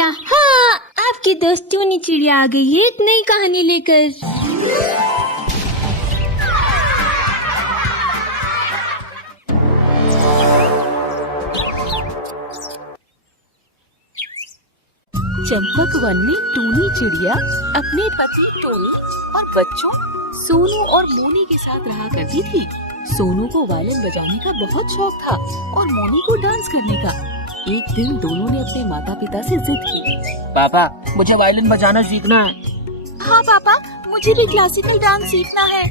चिड़िया। हाँ, आपकी दोस्त टूनी चिड़िया आ गई है एक नई कहानी लेकर। चंपक वन में टूनी चिड़िया अपने पति टोनी और बच्चों सोनू और मोनी के साथ रहा करती थी। सोनू को वायलिन बजाने का बहुत शौक था और मोनी को डांस करने का। एक दिन दोनों ने अपने माता पिता से जिद की, पापा मुझे वायलिन बजाना सीखना है। हाँ पापा, मुझे भी क्लासिकल डांस सीखना है।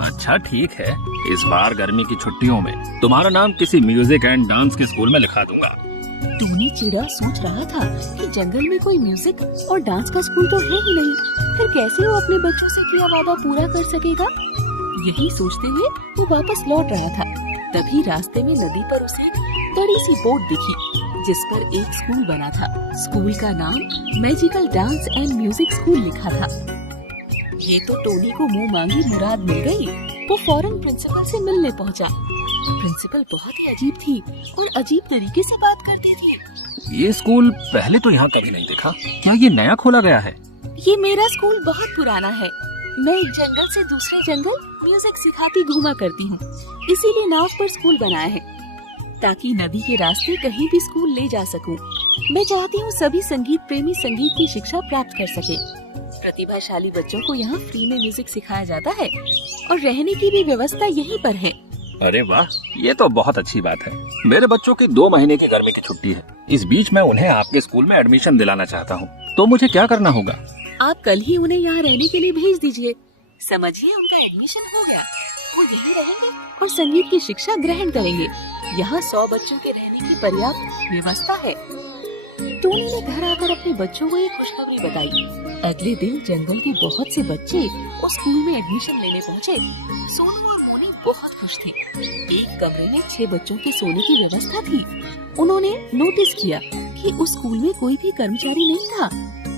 अच्छा ठीक है, इस बार गर्मी की छुट्टियों में तुम्हारा नाम किसी म्यूजिक एंड डांस के स्कूल में लिखा दूंगा। टूनी चिड़िया सोच रहा था कि जंगल में कोई म्यूजिक और डांस का स्कूल तो है ही नहीं, फिर कैसे वो अपने बच्चों से किया वादा पूरा कर सकेगा। यही सोचते हुए वो वापस लौट रहा था। तभी रास्ते में नदी पर उसे बड़ी सी बोट दिखी जिस पर एक स्कूल बना था। स्कूल का नाम magical dance and music school लिखा था। ये तो टोनी को मुंह मांगी मुराद मिल गई। वो फौरन प्रिंसिपल से मिलने पहुंचा। प्रिंसिपल बहुत ही अजीब थी और अजीब तरीके से बात करती थी। ये स्कूल पहले तो यहाँ कभी नहीं देखा, क्या ये नया खोला गया है? ये मेरा स्कूल बहुत पुराना है। मैं एक जंगल से दूसरे जंगल म्यूजिक सिखाती घूमा करती हूँ, इसीलिए नाव पर स्कूल बनाया है ताकि नदी के रास्ते कहीं भी स्कूल ले जा सकूं। मैं चाहती हूँ सभी संगीत प्रेमी संगीत की शिक्षा प्राप्त कर सके। प्रतिभाशाली बच्चों को यहाँ फ्री में म्यूजिक सिखाया जाता है और रहने की भी व्यवस्था यहीं पर है। अरे वाह, ये तो बहुत अच्छी बात है। मेरे बच्चों की 2 महीने की गर्मी की छुट्टी है। इस बीच मैं उन्हें आपके स्कूल में एडमिशन दिलाना चाहता हूँ, तो मुझे क्या करना होगा? आप कल ही उन्हें यहाँ रहने के लिए भेज दीजिए। समझिए उनका एडमिशन हो गया। वो यहीं रहेंगे और संगीत की शिक्षा ग्रहण करेंगे। यहाँ 100 बच्चों के रहने की पर्याप्त व्यवस्था है। टोनी ने घर आकर अपने बच्चों को ये खुशखबरी बताई। अगले दिन जंगल के बहुत से बच्चे उस स्कूल में एडमिशन लेने पहुँचे। सोनू और मोनी बहुत खुश थे। एक कमरे में 6 बच्चों के सोने की व्यवस्था थी। उन्होंने नोटिस किया कि उस स्कूल में कोई भी कर्मचारी नहीं था,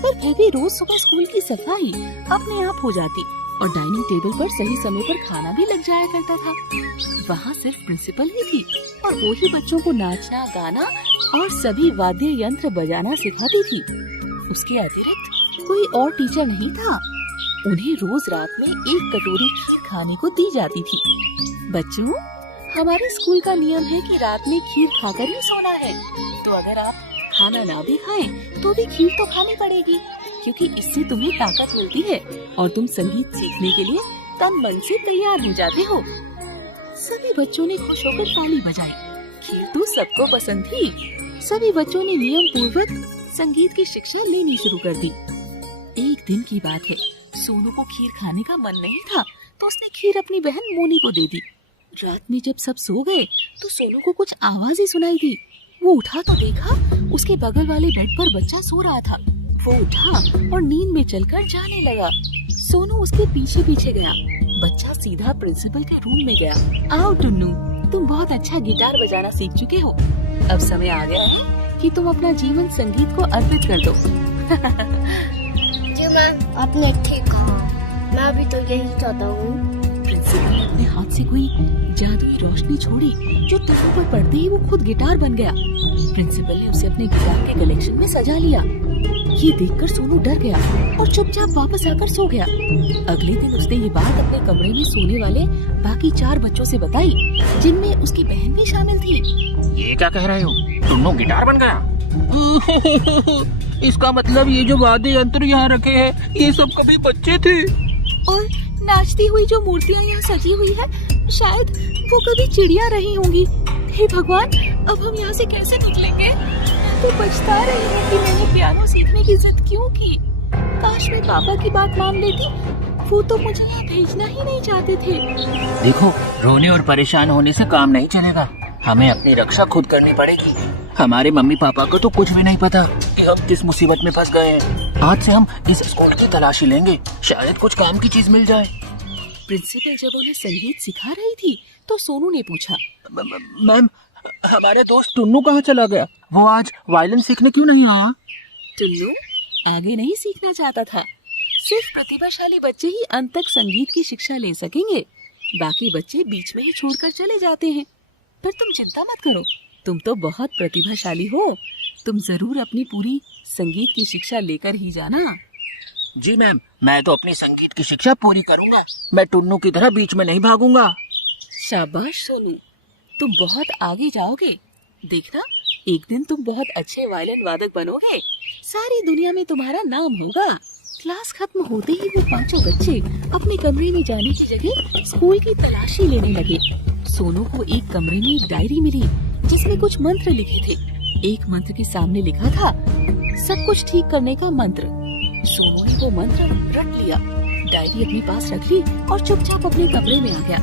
पर फिर भी रोज सुबह स्कूल की सफाई अपने आप हो जाती और डाइनिंग टेबल पर सही समय पर खाना भी लग जाया करता था। वहाँ सिर्फ प्रिंसिपल ही थी और वो ही बच्चों को नाचना, गाना और सभी वाद्य यंत्र बजाना सिखाती थी। उसके अतिरिक्त कोई और टीचर नहीं था। उन्हें रोज रात में 1 कटोरी खीर खाने को दी जाती थी। बच्चों, हमारे स्कूल का नियम है कि रात में खीर खाकर ही सोना है, तो अगर आप खाना ना भी खाएं तो भी खीर तो खानी पड़ेगी, क्योंकि इससे तुम्हें ताकत मिलती है और तुम संगीत सीखने के लिए तन मन से तैयार हो जाते हो। सभी बच्चों ने खुश होकर ताली बजाई। खीर तो सबको पसंद थी। सभी बच्चों ने नियम पूर्वक संगीत की शिक्षा लेनी शुरू कर दी। एक दिन की बात है, सोनू को खीर खाने का मन नहीं था, तो उसने खीर अपनी बहन मोनी को दे दी। रात में जब सब सो गए तो सोनू को कुछ आवाजें सुनाई दी। वो उठा तो देखा उसके बगल वाले बेड पर बच्चा सो रहा था। वो उठा और नींद में चलकर जाने लगा। सोनू उसके पीछे पीछे गया। बच्चा सीधा प्रिंसिपल के रूम में गया। आओ टुन्नू, तुम बहुत अच्छा गिटार बजाना सीख चुके हो। अब समय आ गया है कि तुम अपना जीवन संगीत को अर्पित कर दो। जी मैम, आपने ठीक कहा। मैं भी तो यही चाहता हूँ। प्रिंसिपल ने अपने हाथ से कोई जादुई रोशनी छोड़ी जो टुन्नू पर पड़ते ही वो खुद गिटार बन गया। प्रिंसिपल ने उसे अपने गिटार के कलेक्शन में सजा लिया। ये देखकर सोनू डर गया और चुपचाप वापस आकर सो गया। अगले दिन उसने ये बात अपने कमरे में सोने वाले बाकी 4 बच्चों से बताई, जिनमें उसकी बहन भी शामिल थी। ये क्या कह रहे हो? टुन्नू गिटार बन गया? इसका मतलब ये जो वाद्य यंत्र यहाँ रखे हैं, ये सब कभी बच्चे थे। और नाचती हुई जो मूर्तियाँ यहाँ सजी हुई है, शायद वो कभी चिड़िया रही होंगी। हे भगवान, अब हम यहाँ से कैसे निकलेंगे? तो पछता रही हूँ कि मैंने पियानो सीखने की जिद क्यों की। काश मैं पापा की बात मान लेती। वो तो मुझे यहाँ भेजना ही नहीं चाहते थे। देखो, रोने और परेशान होने से काम नहीं चलेगा। हमें अपनी रक्षा खुद करनी पड़ेगी। हमारे मम्मी पापा को तो कुछ भी नहीं पता कि हम किस मुसीबत में फंस गए हैं। आज से हम इस स्कूल की तलाशी लेंगे, शायद कुछ काम की चीज मिल जाए। प्रिंसिपल जब उन्हें संगीत सिखा रही थी तो सोनू ने पूछा, मैम, हमारे दोस्त टुन्नू कहाँ चला गया? वो आज वायलिन सीखने क्यों नहीं आया? टुन्नू आगे नहीं सीखना चाहता था। सिर्फ प्रतिभाशाली बच्चे ही अंत तक संगीत की शिक्षा ले सकेंगे। बाकी बच्चे बीच में ही छोड़कर चले जाते हैं। पर तुम चिंता मत करो, तुम तो बहुत प्रतिभाशाली हो। तुम जरूर अपनी पूरी संगीत की शिक्षा लेकर ही जाना। जी मैम, मैं तो अपनी संगीत की शिक्षा पूरी करूंगा। मैं टुन्नू की तरह बीच में नहीं भागूंगा। शाबाश सोनू, तुम बहुत आगे जाओगे। देखना, एक दिन तुम बहुत अच्छे वायलिन वादक बनोगे। सारी दुनिया में तुम्हारा नाम होगा। क्लास खत्म होते ही वो पांचों बच्चे अपने कमरे में जाने की जगह स्कूल की तलाशी लेने लगे। सोनू को एक कमरे में एक डायरी मिली जिसमें कुछ मंत्र लिखे थे। एक मंत्र के सामने लिखा था सब कुछ ठीक करने का मंत्र। सोनू ने वो मंत्र रट लिया, डायरी अपने पास रख ली और चुपचाप अपने कमरे में आ गया।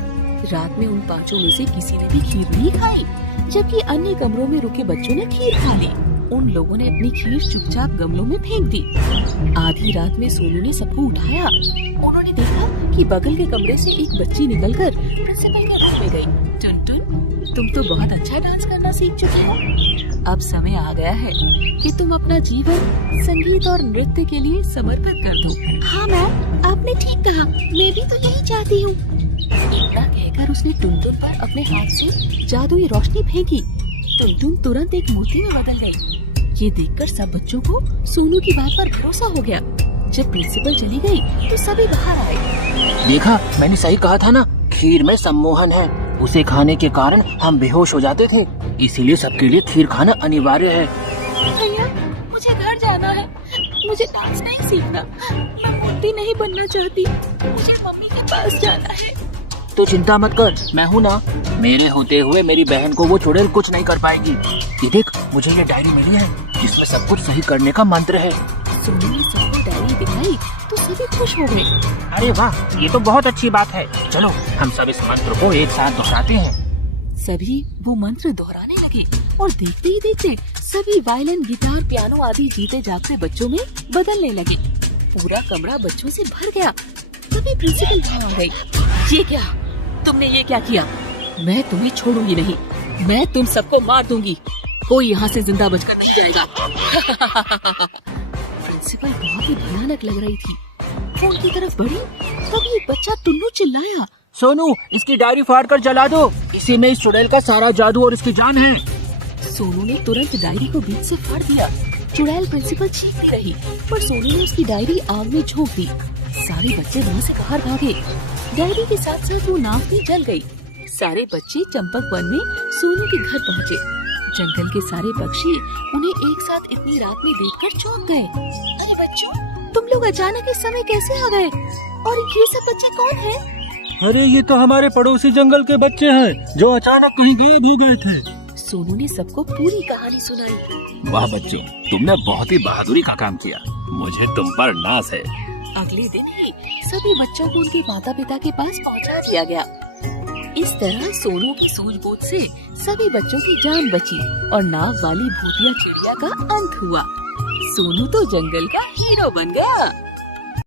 रात में उन पांचों में से किसी ने भी खीर नहीं खाई, जबकि अन्य कमरों में रुके बच्चों ने खीर खा ली। उन लोगों ने अपनी खीर चुपचाप गमलों में फेंक दी। आधी रात में सोनू ने सबको उठाया। उन्होंने देखा कि बगल के कमरे से एक बच्ची निकलकर प्रिंसिपल के रूम में गई। टुनटुन, तुम तो बहुत अच्छा डांस करना सीख चुके हो। अब समय आ गया है कि तुम अपना जीवन संगीत और नृत्य के लिए समर्पित कर दो। हाँ मैम, आपने ठीक कहा, मैं भी तो यही चाहती हूँ। इतना कहकर उसने टुनटुन पर अपने हाथ से जादुई रोशनी फेंकी। टुनटुन तुरंत एक मूर्ति में बदल गई। ये देखकर सब बच्चों को सोनू की बात पर भरोसा हो गया। जब प्रिंसिपल चली गई तो सभी बाहर आए। देखा, मैंने सही कहा था ना, खीर में सम्मोहन है। उसे खाने के कारण हम बेहोश हो जाते थे, इसीलिए सबके लिए खीर खाना अनिवार्य है। भैया, मुझे घर जाना है। मुझे डांस नहीं सीखना। मैं मूर्ति नहीं बनना चाहती। मुझे मम्मी के पास जाना है। तो चिंता मत कर, मैं हूँ ना। मेरे होते हुए मेरी बहन को वो चुड़ैल कुछ नहीं कर पाएगी। ये देख, मुझे ये डायरी मिली है जिसमें सब कुछ सही करने का मंत्र है। सोनू ने सबको डायरी दिखाई तो सभी खुश हो गए। अरे वाह, ये तो बहुत अच्छी बात है। चलो हम सब इस मंत्र को एक साथ दोहराते हैं। सभी वो मंत्र दोहराने लगे और देखते ही देखते सभी वायलिन, गिटार, पियानो आदि जीते जागते बच्चों में बदलने लगे। पूरा कमरा बच्चों से भर गया। तभी प्रिंसिपल वहाँ आ गई। ये क्या, तुमने ये क्या किया? मैं तुम्हें छोड़ूंगी नहीं। मैं तुम सबको मार दूंगी। कोई यहाँ से जिंदा बचकर नहीं जाएगा। प्रिंसिपल बहुत ही भयानक लग रही थी। वो उनकी तरफ बढ़ी, तभी एक बच्चा टुन्नू चिल्लाया। सोनू, इसकी डायरी फाड़ कर जला दो। इसी में इस चुड़ैल का सारा जादू और इसकी जान है। सोनू ने तुरंत डायरी को बीच से फाड़ दिया। चुड़ैल प्रिंसिपल चीखती रही, पर सोनू ने उसकी डायरी आग में झोंक दी। सारे बच्चे वहाँ से बाहर भागे। डायरी के साथ साथ वो नाव भी जल गई। सारे बच्चे चंपक वन में सोनू के घर पहुँचे। जंगल के सारे पक्षी उन्हें एक साथ इतनी रात में देखकर चौंक गए। अरे बच्चों, तुम लोग अचानक इस समय कैसे आ गए? और ये सब बच्चे कौन हैं? अरे ये तो हमारे पड़ोसी जंगल के बच्चे हैं जो अचानक कहीं गए भी गए थे। सोनू ने सबको पूरी कहानी सुनाई। वाह बच्चों, तुमने बहुत ही बहादुरी का काम किया। मुझे तुम पर नाज है। अगले दिन ही सभी बच्चों को उनके माता पिता के पास पहुंचा दिया गया। इस तरह सोनू की सूझबूझ से सभी बच्चों की जान बची और नाव वाली भूतिया चिड़िया का अंत हुआ। सोनू तो जंगल का हीरो बन गया।